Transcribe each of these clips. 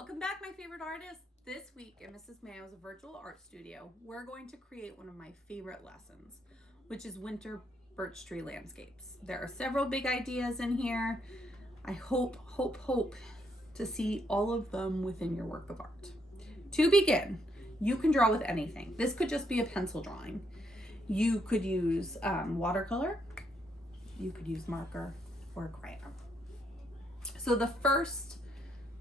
Welcome back, my favorite artists. This week in Mrs. Mayo's virtual art studio, we're going to create one of my favorite lessons, which is winter birch tree landscapes. There are several big ideas in here. I hope to see all of them within your work of art. To begin, you can draw with anything. This could just be a pencil drawing. You could use watercolor, you could use marker or crayon. So the first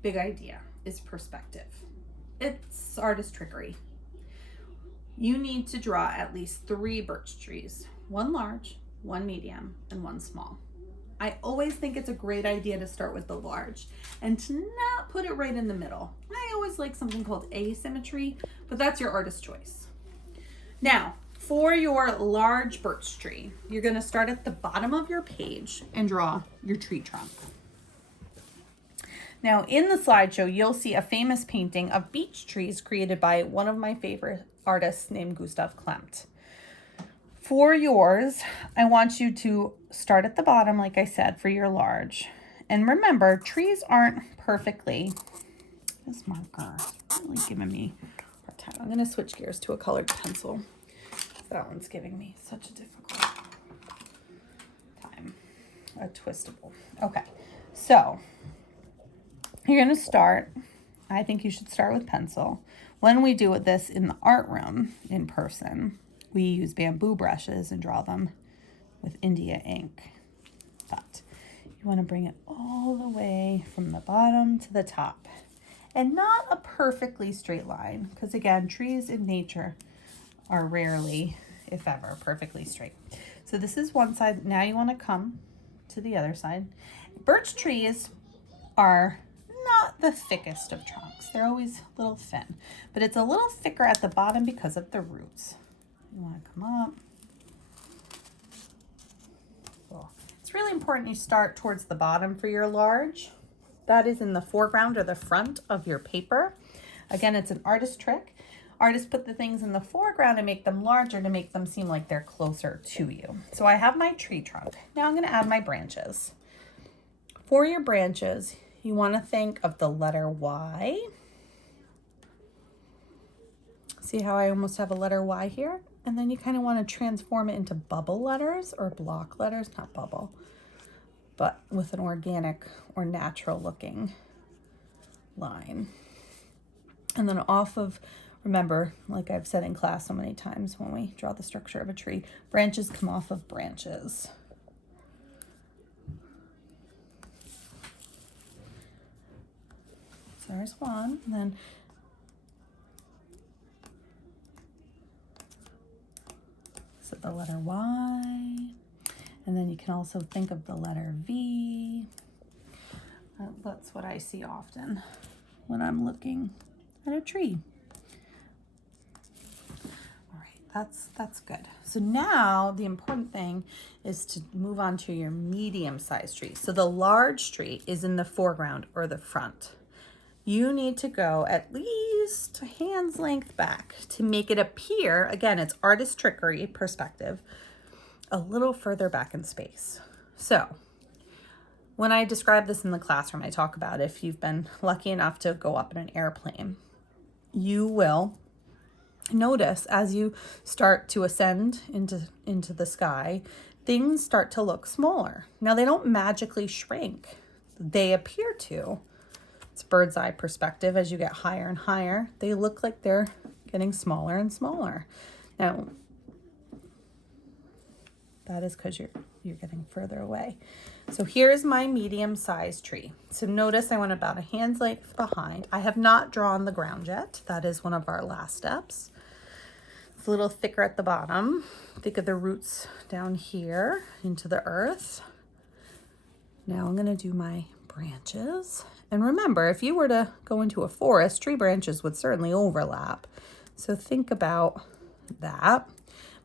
big idea is perspective. It's artist trickery. You need to draw at least 3 birch trees, one large, one medium, and one small. I always think it's a great idea to start with the large and to not put it right in the middle. I always like something called asymmetry, but that's your artist choice. Now, for your large birch tree, you're going to start at the bottom of your page and draw your tree trunk. Now, in the slideshow, you'll see a famous painting of beech trees created by one of my favorite artists named Gustav Klimt. For yours, I want you to start at the bottom, like I said, for your large. And remember, trees aren't perfectly, this marker is really giving me a hard time. I'm going to switch gears to a colored pencil. That one's giving me such a difficult time. A twistable. Okay, so you're going to start, I think you should start with pencil. When we do this in the art room in person, we use bamboo brushes and draw them with India ink. But you want to bring it all the way from the bottom to the top. And not a perfectly straight line, because again, trees in nature are rarely, if ever, perfectly straight. So this is one side. Now you want to come to the other side. Birch trees are not the thickest of trunks. They're always a little thin, but it's a little thicker at the bottom because of the roots. You want to come up. Cool. It's really important you start towards the bottom for your large. That is in the foreground or the front of your paper. Again, it's an artist trick. Artists put the things in the foreground and make them larger to make them seem like they're closer to you. So I have my tree trunk. Now I'm going to add my branches. For your branches, you want to think of the letter Y. See how I almost have a letter Y here? And then you kind of want to transform it into bubble letters or block letters, not bubble, but with an organic or natural looking line. And then off of, remember, like I've said in class so many times when we draw the structure of a tree, branches come off of branches. So there's one, and then so the letter Y, and then you can also think of the letter V. That's what I see often when I'm looking at a tree. All right, that's good. So now the important thing is to move on to your medium-sized tree. So the large tree is in the foreground or the front. You need to go at least a hand's length back to make it appear, again, it's artist trickery perspective, a little further back in space. So when I describe this in the classroom, I talk about if you've been lucky enough to go up in an airplane, you will notice as you start to ascend into the sky, things start to look smaller. Now, they don't magically shrink. They appear to. It's bird's eye perspective. As you get higher and higher, they look like they're getting smaller and smaller. Now, that is because you're getting further away. So here's my medium-sized tree. So notice I went about a hand's length behind. I have not drawn the ground yet. That is one of our last steps. It's a little thicker at the bottom. Think of the roots down here into the earth. Now I'm going to do my branches. And remember, if you were to go into a forest, tree branches would certainly overlap. So think about that.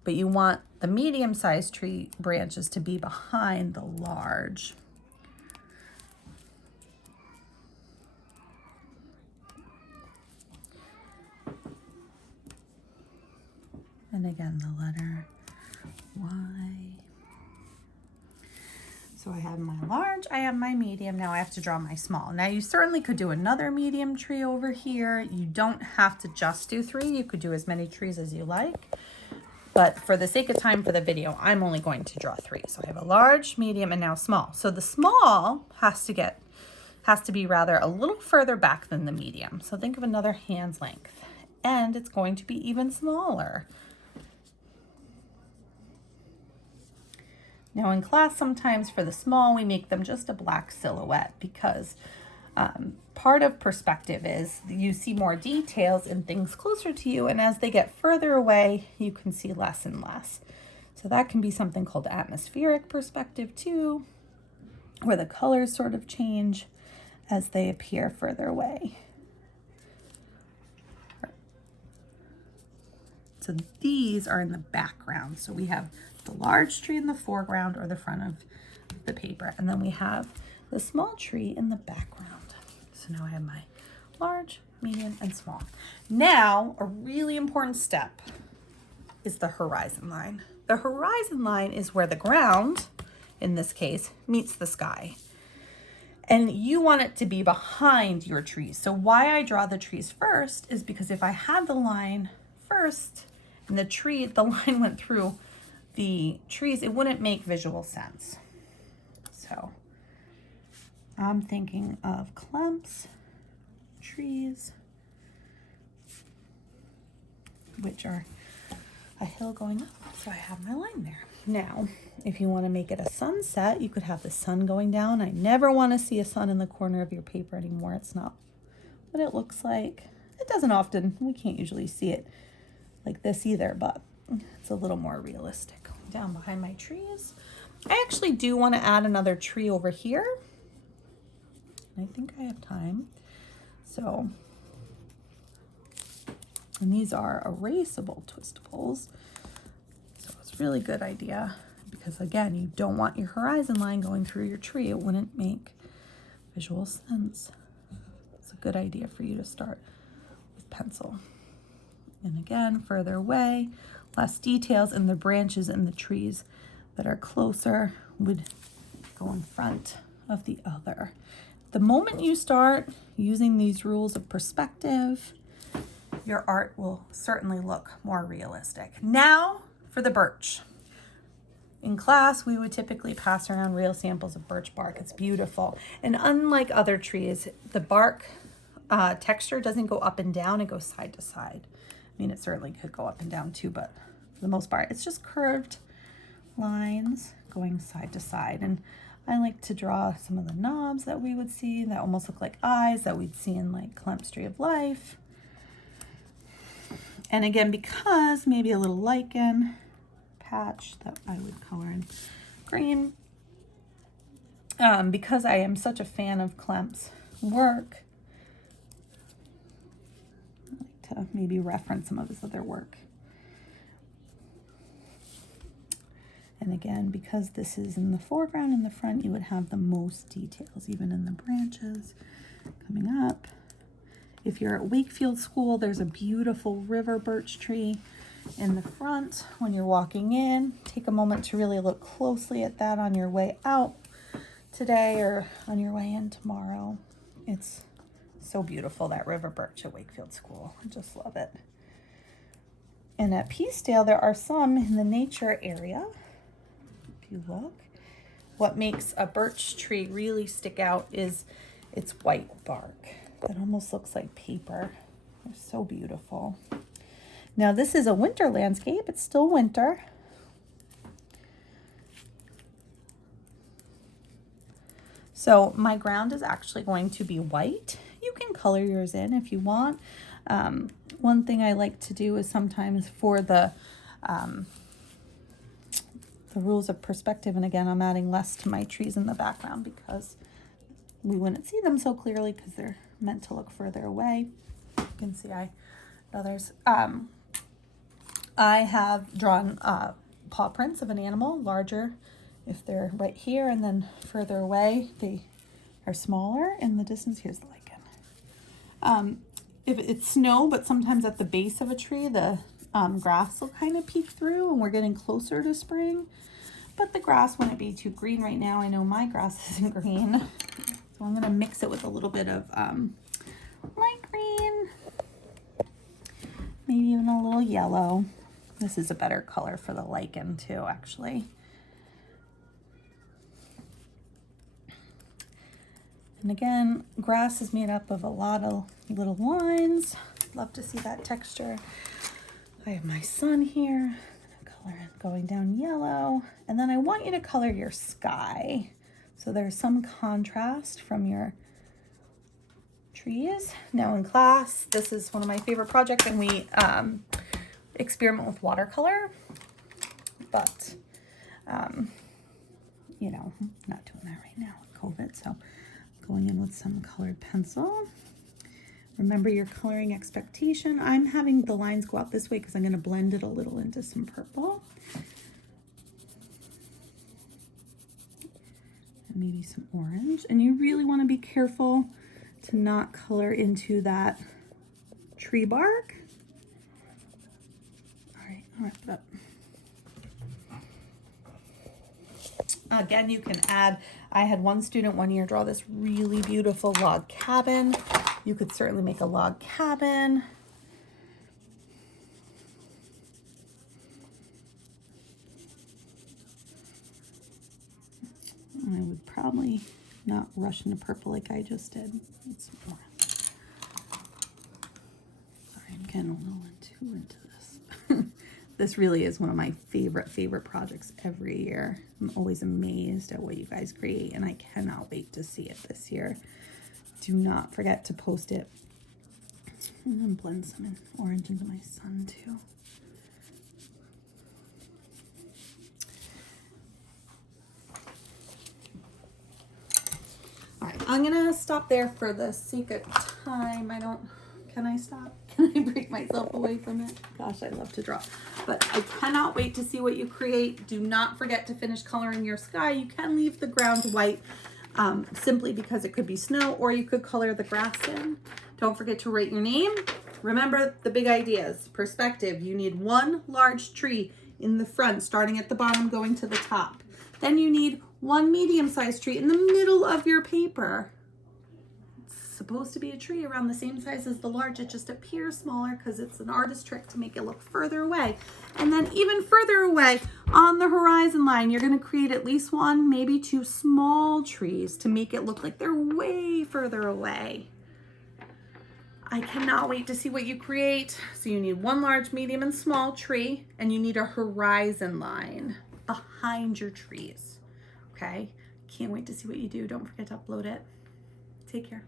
But you want the medium-sized tree branches to be behind the large. And again, the letter Y. So I have my large, I have my medium, now I have to draw my small. Now you certainly could do another medium tree over here. You don't have to just do 3, you could do as many trees as you like. But for the sake of time for the video, I'm only going to draw 3. So I have a large, medium, and now small. So the small has to be rather a little further back than the medium. So think of another hand's length. And it's going to be even smaller. Now in class, sometimes for the small, we make them just a black silhouette because part of perspective is you see more details in things closer to you, and as they get further away, you can see less and less. So that can be something called atmospheric perspective too, where the colors sort of change as they appear further away. So these are in the background. So we have the large tree in the foreground or the front of the paper, and then we have the small tree in the background. So now I have my large, medium, and small. Now, a really important step is the horizon line. The horizon line is where the ground, in this case, meets the sky. And you want it to be behind your trees. So why I draw the trees first is because if I had the line first and the line went through the trees, it wouldn't make visual sense. So I'm thinking of clumps, trees, which are a hill going up. So I have my line there. Now, if you want to make it a sunset, you could have the sun going down. I never want to see a sun in the corner of your paper anymore. It's not what it looks like. It doesn't often, we can't usually see it like this either, but it's a little more realistic. Going down behind my trees. I actually do want to add another tree over here. I think I have time. So, and these are erasable twistables. So it's a really good idea because again, you don't want your horizon line going through your tree. It wouldn't make visual sense. It's a good idea for you to start with pencil. And again, further away, less details, and the branches and the trees that are closer would go in front of the other. The moment you start using these rules of perspective, your art will certainly look more realistic. Now for the birch. In class, we would typically pass around real samples of birch bark. It's beautiful. And unlike other trees, the bark texture doesn't go up and down, it goes side to side. I mean, it certainly could go up and down too, but for the most part, it's just curved lines going side to side. And I like to draw some of the knobs that we would see that almost look like eyes that we'd see in like Klemt's Tree of Life. And again, because maybe a little lichen patch that I would color in green, because I am such a fan of Klemt's work, I like to maybe reference some of his other work. And again, because this is in the foreground and the front, you would have the most details, even in the branches coming up. If you're at Wakefield School, there's a beautiful river birch tree in the front. When you're walking in, take a moment to really look closely at that on your way out today or on your way in tomorrow. It's so beautiful, that river birch at Wakefield School. I just love it. And at Peacedale, there are some in the nature area. If you look, what makes a birch tree really stick out is its white bark. That almost looks like paper. They're so beautiful. Now this is a winter landscape. It's still winter. So my ground is actually going to be white. You can color yours in if you want. One thing I like to do is sometimes for the rules of perspective, and again, I'm adding less to my trees in the background because we wouldn't see them so clearly because they're meant to look further away. You can see others. I have drawn paw prints of an animal, larger if they're right here, and then further away they are smaller in the distance. Here's the lichen. If it's snow, but sometimes at the base of a tree, the grass will kind of peek through and we're getting closer to spring. but the grass wouldn't be too green right now. I know my grass isn't green. So I'm gonna mix it with a little bit of light green, maybe even a little yellow. This is a better color for the lichen too, actually. And again, grass is made up of a lot of little lines. Love to see that texture. I have my sun here. I'm gonna color it going down yellow. And then I want you to color your sky. So there's some contrast from your trees. Now in class, this is one of my favorite projects, and we experiment with watercolor, but you know, not doing that right now with COVID, so going in with some colored pencil. Remember your coloring expectation. I'm having the lines go out this way because I'm going to blend it a little into some purple. And maybe some orange. And you really want to be careful to not color into that tree bark. All right, I'll wrap it up. Again, you can add, I had one student one year draw this really beautiful log cabin. You could certainly make a log cabin. I would probably not rush into purple like I just did. It's more. Sorry, I'm getting a little too into this. This really is one of my favorite projects every year. I'm always amazed at what you guys create, and I cannot wait to see it this year. Do not forget to post it. And then blend some orange into my sun too. All right, I'm gonna stop there for the sake of time. Can I stop? Can I break myself away from it? Gosh, I love to draw. But I cannot wait to see what you create. Do not forget to finish coloring your sky. You can leave the ground white simply because it could be snow, or you could color the grass in. Don't forget to write your name. Remember the big ideas. Perspective. You need one large tree in the front, starting at the bottom, going to the top. Then you need one medium-sized tree in the middle of your paper. Supposed to be a tree around the same size as the large. It just appears smaller because it's an artist trick to make it look further away. And then even further away on the horizon line, you're going to create at least one, maybe two small trees to make it look like they're way further away. I cannot wait to see what you create. So you need one large, medium, and small tree, and you need a horizon line behind your trees. Okay? Can't wait to see what you do. Don't forget to upload it. Take care.